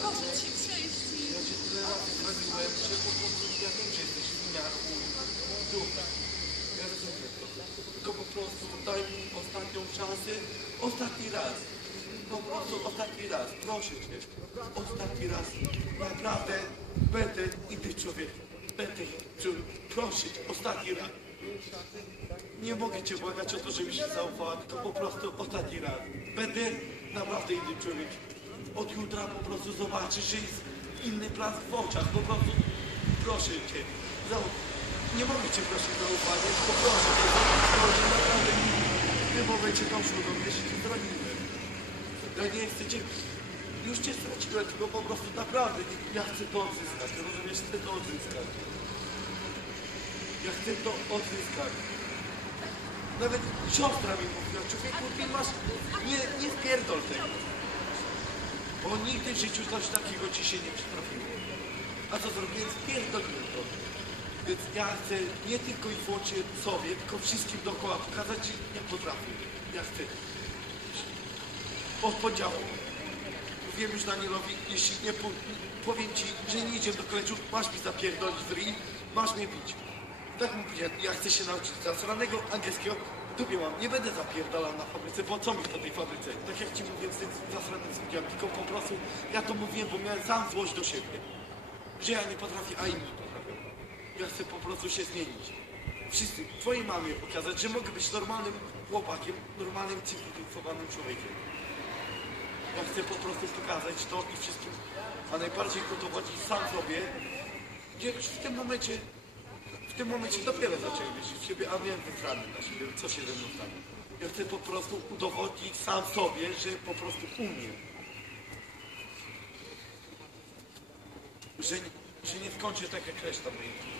Proszę. Ja tyle razy że po prostu ja dumny. Ja rozumiem to. Po prostu daj mi ostatnią szansę, ostatni raz. Po prostu ostatni raz, proszę cię. Ostatni raz. Naprawdę będę innym człowiekiem. Będę. Proszę cię, ostatni raz. Nie mogę cię błagać o to, żebyś się zaufała, tylko po prostu ostatni raz. Będę naprawdę innym człowiekiem. Od jutra po prostu zobaczysz, że jest inny plan w oczach. Po prostu proszę cię. Nie mogę cię prosić zaufania, tylko proszę cię, że naprawdę w tym momencie doszło do mnie, że cię zraniłem. Ja nie chcę cię... Już cię straciłem, tylko po prostu naprawdę ja chcę to odzyskać, rozumiesz? Chcę to odzyskać. Ja chcę to odzyskać. Nawet siostra mi mówiła, człowieku, ty masz... Nie, nie spierdol tego. Bo nigdy w życiu coś takiego ci się nie przytrafiło. A co zrobiłem? Spierdoliłem to. Więc ja chcę nie tylko i wyłącznie sobie, tylko wszystkim dookoła pokazać, nie potrafię. Ja chcę. Od podziału. Mówiłem już Danielowi, jeśli nie po, powiem ci, że nie idziemy do koleżów, masz mi zapierdolić w ryj, masz mnie bić. Tak mu ja chcę się nauczyć zasranego angielskiego, dupie mam, nie będę zapierdalał na fabryce, bo co mi po tej fabryce? Tak jak ci mówiłem z tym zasranym studiami, tylko po prostu ja to mówiłem, bo miałem sam złość do siebie. Że ja nie potrafię, a inni potrafią. Ja chcę po prostu się zmienić. Wszyscy, twojej mamie pokazać, że mogę być normalnym chłopakiem, normalnym, cywilizowanym człowiekiem. Ja chcę po prostu pokazać to i wszystkim, a najbardziej udowodnić sam sobie, gdzie w tym momencie, w tym momencie dopiero zacząłem wierzyć w siebie, a miałem wysrany na siebie, co się ze mną stanie. Ja chcę po prostu udowodnić sam sobie, że po prostu umiem. Że, że nie skończę tak jak reszta moich.